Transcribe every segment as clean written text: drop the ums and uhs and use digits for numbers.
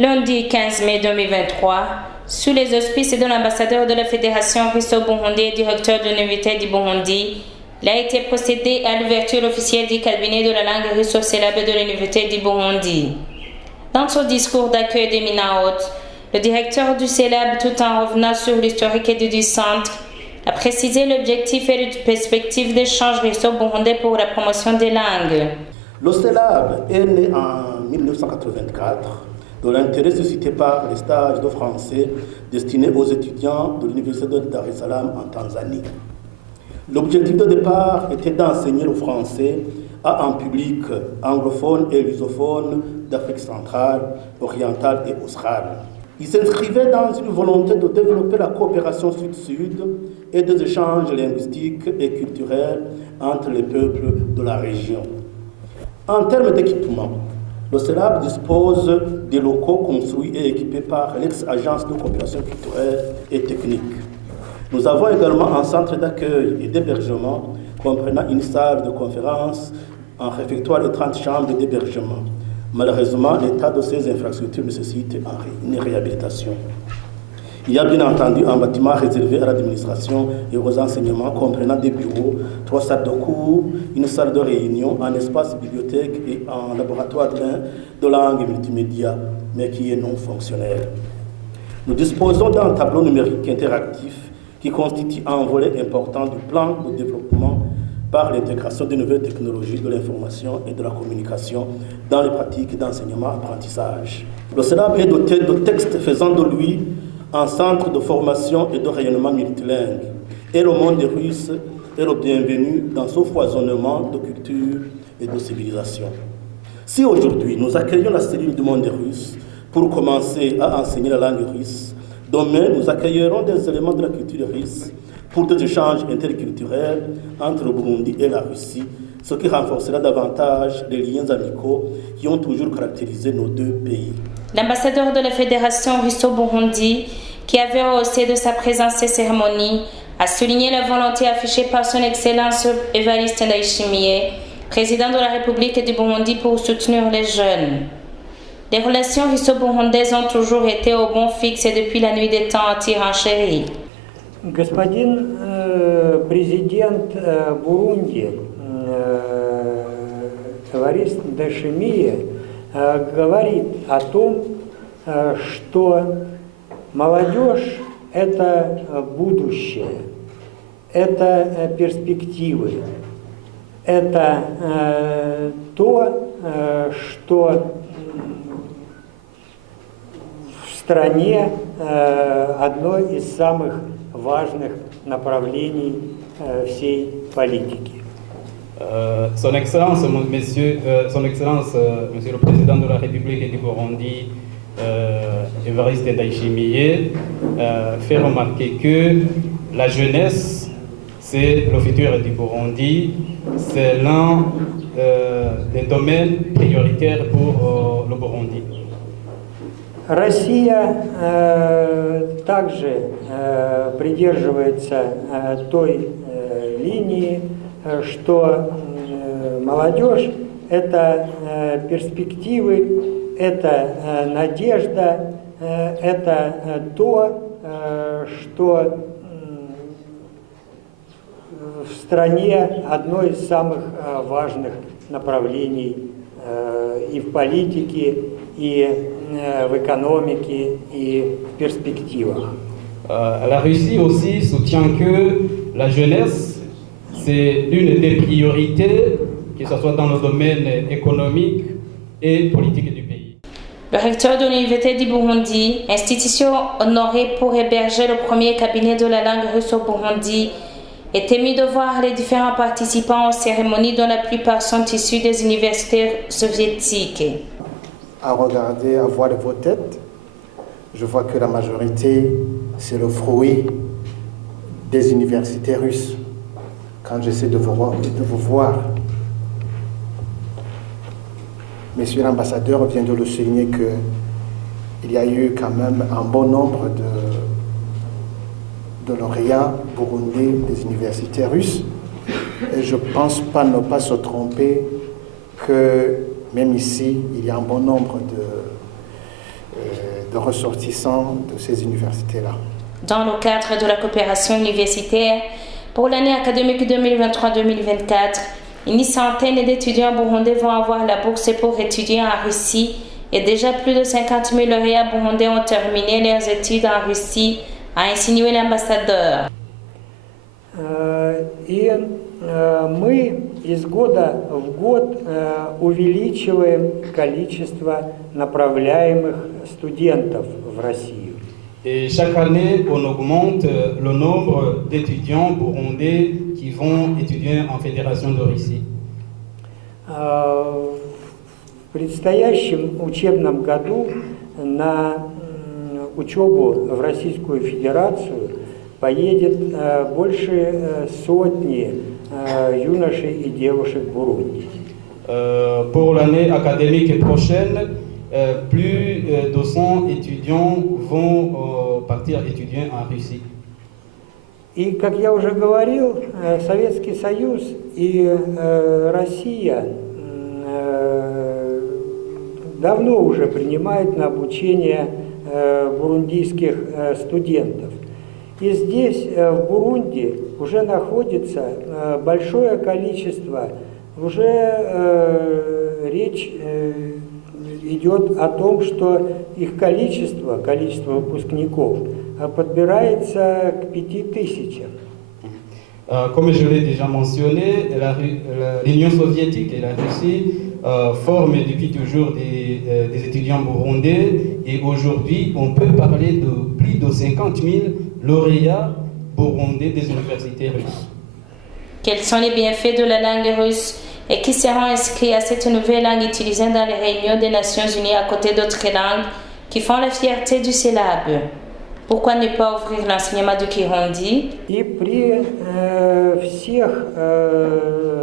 Lundi 15 mai 2023, sous les auspices de l'ambassadeur de la Fédération russe au Burundi et directeur de l'Université du Burundi, il a été procédé à l'ouverture officielle du cabinet de la langue russe au CELAB de l'Université du Burundi. Dans son discours d'accueil des Minaot, le directeur du CELAB, tout en revenant sur l'historique du centre, a précisé l'objectif et les perspectives d'échange russo-burundais pour la promotion des langues. Le CELAB est né en 1984 de l'intérêt suscité par les stages de français destinés aux étudiants de l'Université de Dar es Salaam en Tanzanie. L'objectif de départ était d'enseigner le français à un public anglophone et lusophone d'Afrique centrale, orientale et australe. Il s'inscrivait dans une volonté de développer la coopération sud-sud et des échanges linguistiques et culturels entre les peuples de la région. En termes d'équipement, le CELAB dispose des locaux construits et équipés par l'ex-agence de coopération culturelle et technique. Nous avons également un centre d'accueil et d'hébergement comprenant une salle de conférence, un réfectoire et 30 chambres d'hébergement. Malheureusement, l'état de ces infrastructures nécessite une réhabilitation. Il y a bien entendu un bâtiment réservé à l'administration et aux enseignements comprenant des bureaux, 3 salles de cours, une salle de réunion, un espace bibliothèque et un laboratoire de langue multimédia, mais qui est non fonctionnel. Nous disposons d'un tableau numérique interactif qui constitue un volet important du plan de développement par l'intégration de nouvelles technologies de l'information et de la communication dans les pratiques d'enseignement-apprentissage. Le CELAB est doté de textes faisant de lui un centre de formation et de rayonnement multilingue. Et le monde russe est le bienvenu dans ce foisonnement de culture et de civilisation. Si aujourd'hui nous accueillons la cellule du monde russe pour commencer à enseigner la langue russe, demain nous accueillerons des éléments de la culture russe pour des échanges interculturels entre le Burundi et la Russie, ce qui renforcera davantage les liens amicaux qui ont toujours caractérisé nos deux pays. L'ambassadeur de la Fédération russo-burundi, qui avait rehaussé de sa présence ces cérémonies, a souligné la volonté affichée par son Excellence Evariste Ndayishimiye, président de la République du Burundi, pour soutenir les jeunes. Les relations russo-burundaises ont toujours été au bon fixe depuis la nuit des temps anti-renchérie. Господин президент Бурунди Эварист Ndayishimiye говорит о том, что молодежь – это будущее, это перспективы, это то, что в стране одно из самых важных направлений всей политики. Son Excellence, Monsieur le Président de la République du Burundi, Evariste Ndayishimiye, fait remarquer que la jeunesse, c'est le futur du Burundi, c'est l'un des domaines prioritaires pour le Burundi. Россия также придерживается той линии, что молодежь – это перспективы, это надежда, это то, что в стране одно из самых важных направлений и в политике, и в экономике, и в перспективах. La Russie aussi soutient que la jeunesse, c'est l'une des priorités, que ce soit dans le domaine économique et politique du pays. Le recteur de l'Université du Burundi, institution honorée pour héberger le premier cabinet de la langue russe au Burundi, est ému de voir les différents participants aux cérémonies dont la plupart sont issus des universités soviétiques. À regarder, à voir vos têtes, je vois que la majorité, c'est le fruit des universités russes. Quand j'essaie de vous voir, Monsieur l'ambassadeur vient de le souligner qu'il y a eu quand même un bon nombre de lauréats burundais des universités russes. Et je pense pas ne pas se tromper que même ici, il y a un bon nombre de ressortissants de ces universités-là. Dans le cadre de la coopération universitaire, pour l'année académique 2023-2024, une centaine d'étudiants burundais vont avoir la bourse pour étudier en Russie et déjà plus de 50 000 lauréats burundais ont terminé leurs études en Russie, a insinué l'ambassadeur. И мы из года в год увеличиваем количество направляемых студентов в Россию. Et chaque année, on augmente le nombre d'étudiants burundais qui vont étudier en Fédération de Russie. В предстоящем учебном году на учебу в Российскую Федерацию поедет больше сотни юношей и девушек Бурунди. Pour l'année académique prochaine, plus de 100 étudiants vont partir étudier en Russie. И, как я уже говорил, Советский Союз и Россия давно уже принимают на обучение бурундийских студентов. И здесь, в Бурунди, уже находится большое количество, уже речь идет о том, что их количество выпускников подбирается к 5000. Comme je l'ai déjà mentionné, l'Union soviétique et la Russie forment depuis toujours des étudiants burundais et aujourd'hui on peut parler de plus de 50 000 lauréats burundais des universités russes. Quels sont les bienfaits de la langue russe et qui seront inscrits à cette nouvelle langue utilisée dans les réunions des Nations Unies à côté d'autres langues qui font la fierté du CELAB? Pourquoi ne pas ouvrir l'enseignement du Kirundi? И при всех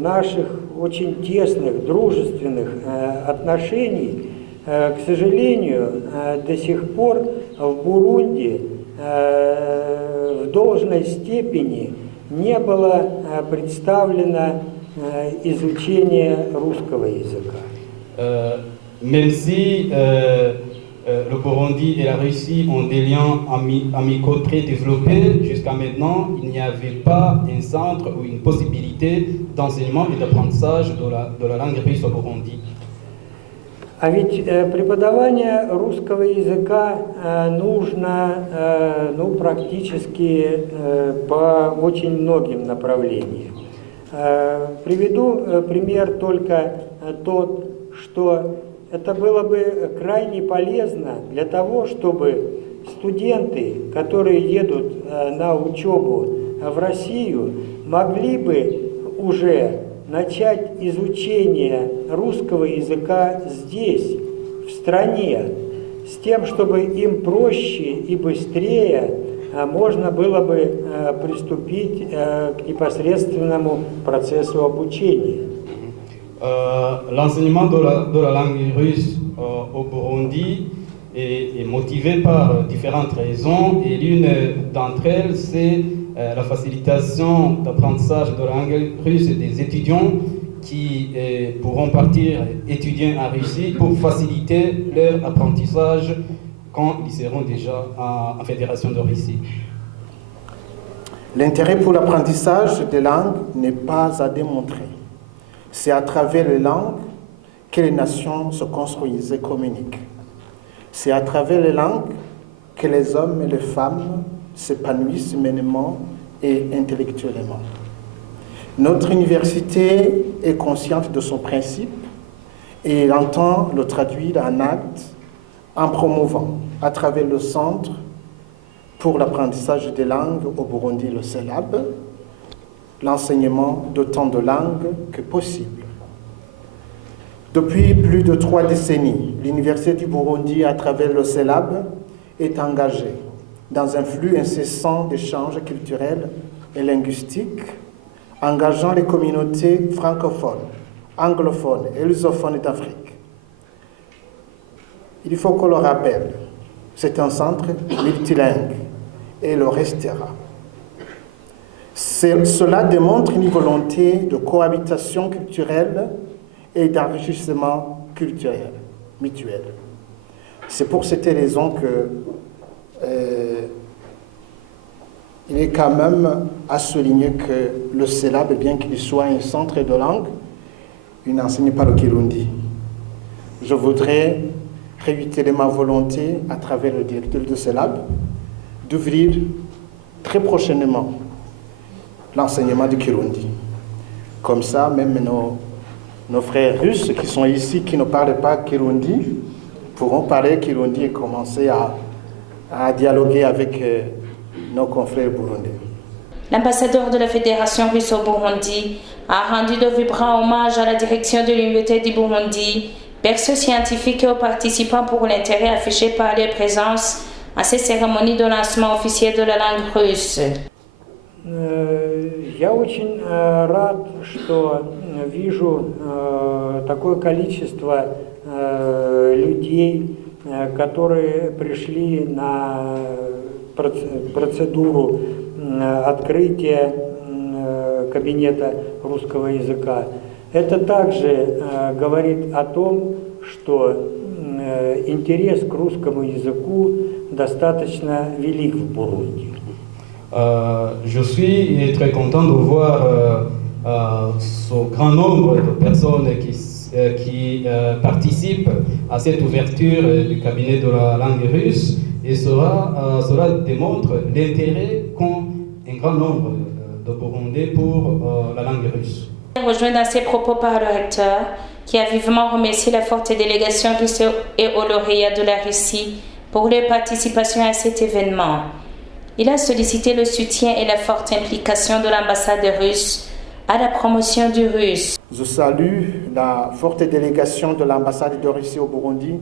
наших очень тесных, дружественных отношений, к сожалению, до сих пор в Бурунди в должной степени не было представлено изучение русского языка. Même si le Burundi et la Russie ont des liens amicaux très développés, jusqu'à maintenant, il n'y avait pas un centre ou une possibilité d'enseignement et d'apprentissage de la langue russe au Burundi. А ведь преподавание русского языка нужно практически по очень многим направлениям. Приведу пример только тот, что это было бы крайне полезно для того, чтобы студенты, которые едут на учебу в Россию, могли бы уже начать изучение русского языка здесь, в стране, с тем, чтобы им проще и быстрее можно было бы приступить к непосредственному процессу обучения. L'enseignement de la langue russe au Burundi est motivé par différentes raisons et l'une d'entre elles c'est la facilitation d'apprentissage de la langue russe des étudiants qui pourront partir étudier en Russie pour faciliter leur apprentissage quand ils seront déjà en Fédération de Russie. L'intérêt pour l'apprentissage des langues n'est pas à démontrer. C'est à travers les langues que les nations se construisent et communiquent. C'est à travers les langues que les hommes et les femmes s'épanouissent humainement et intellectuellement. Notre université est consciente de son principe et elle entend le traduire en actes en promouvant à travers le Centre pour l'apprentissage des langues au Burundi, le CELAB, l'enseignement d'autant de langues que possible. Depuis plus de 3 décennies, l'Université du Burundi, à travers le CELAB, est engagée dans un flux incessant d'échanges culturels et linguistiques, engageant les communautés francophones, anglophones et lusophones d'Afrique. Il faut qu'on le rappelle, c'est un centre multilingue et le restera. Cela démontre une volonté de cohabitation culturelle et d'enrichissement culturel mutuel. C'est pour cette raison que il est quand même à souligner que le CELAB, bien qu'il soit un centre de langue, il n'enseigne pas le Kirundi. Je voudrais réitérer ma volonté à travers le directeur de CELAB d'ouvrir très prochainement l'enseignement du Kirundi. Comme ça, même nos frères russes qui sont ici, qui ne parlent pas Kirundi, pourront parler Kirundi et commencer à dialoguer avec nos confrères burundais. L'ambassadeur de la Fédération russe au Burundi a rendu de vibrants hommages à la direction de l'Université du Burundi, berceau scientifique et aux participants pour l'intérêt affiché par leur présence à ces cérémonies de lancement officiel de la langue russe. Я очень рад, что вижу такое количество людей, которые пришли на процедуру открытия кабинета русского языка. Это также говорит о том, что интерес к русскому языку достаточно велик в Бурунди. Je suis très content de voir ce grand nombre de personnes qui participent à cette ouverture du cabinet de la langue russe et cela démontre l'intérêt qu'ont un grand nombre de Burundais pour la langue russe. Rejoint dans ses propos par le recteur qui a vivement remercié la forte délégation russe et aux lauréats de la Russie pour leur participation à cet événement. Il a sollicité le soutien et la forte implication de l'ambassade russe à la promotion du russe. Je salue la forte délégation de l'ambassade de Russie au Burundi,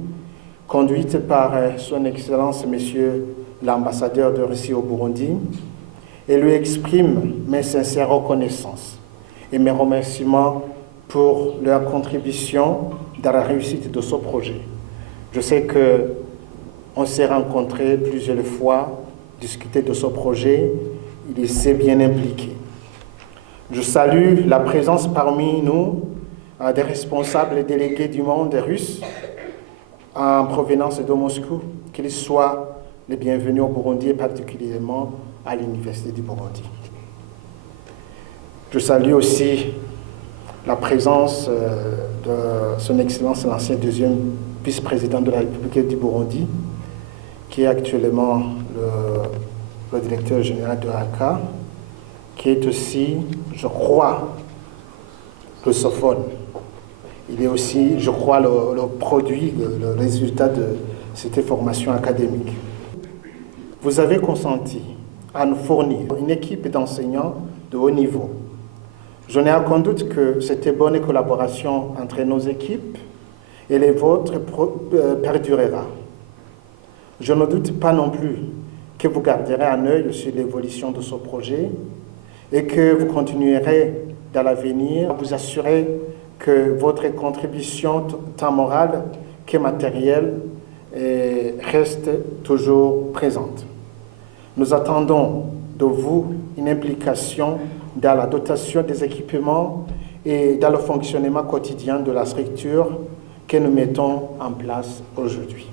conduite par son Excellence, Monsieur l'ambassadeur de Russie au Burundi, et lui exprime mes sincères reconnaissances et mes remerciements pour leur contribution dans la réussite de ce projet. Je sais qu'on s'est rencontrés plusieurs fois, discuté de ce projet, il s'est bien impliqué. Je salue la présence parmi nous des responsables et délégués du monde russe en provenance de Moscou, qu'ils soient les bienvenus au Burundi et particulièrement à l'Université du Burundi. Je salue aussi la présence de son Excellence, l'ancien deuxième vice-président de la République du Burundi, qui est actuellement le directeur général de l'ACA, qui est aussi, je crois, russophone. Il est aussi, je crois, le produit, le résultat de cette formation académique. Vous avez consenti à nous fournir une équipe d'enseignants de haut niveau. Je n'ai aucun doute que cette bonne collaboration entre nos équipes et les vôtres perdurera. Je ne doute pas non plus que vous garderez un œil sur l'évolution de ce projet et que vous continuerez dans l'avenir à vous assurer que votre contribution tant morale que matérielle reste toujours présente. Nous attendons de vous une implication dans la dotation des équipements et dans le fonctionnement quotidien de la structure que nous mettons en place aujourd'hui.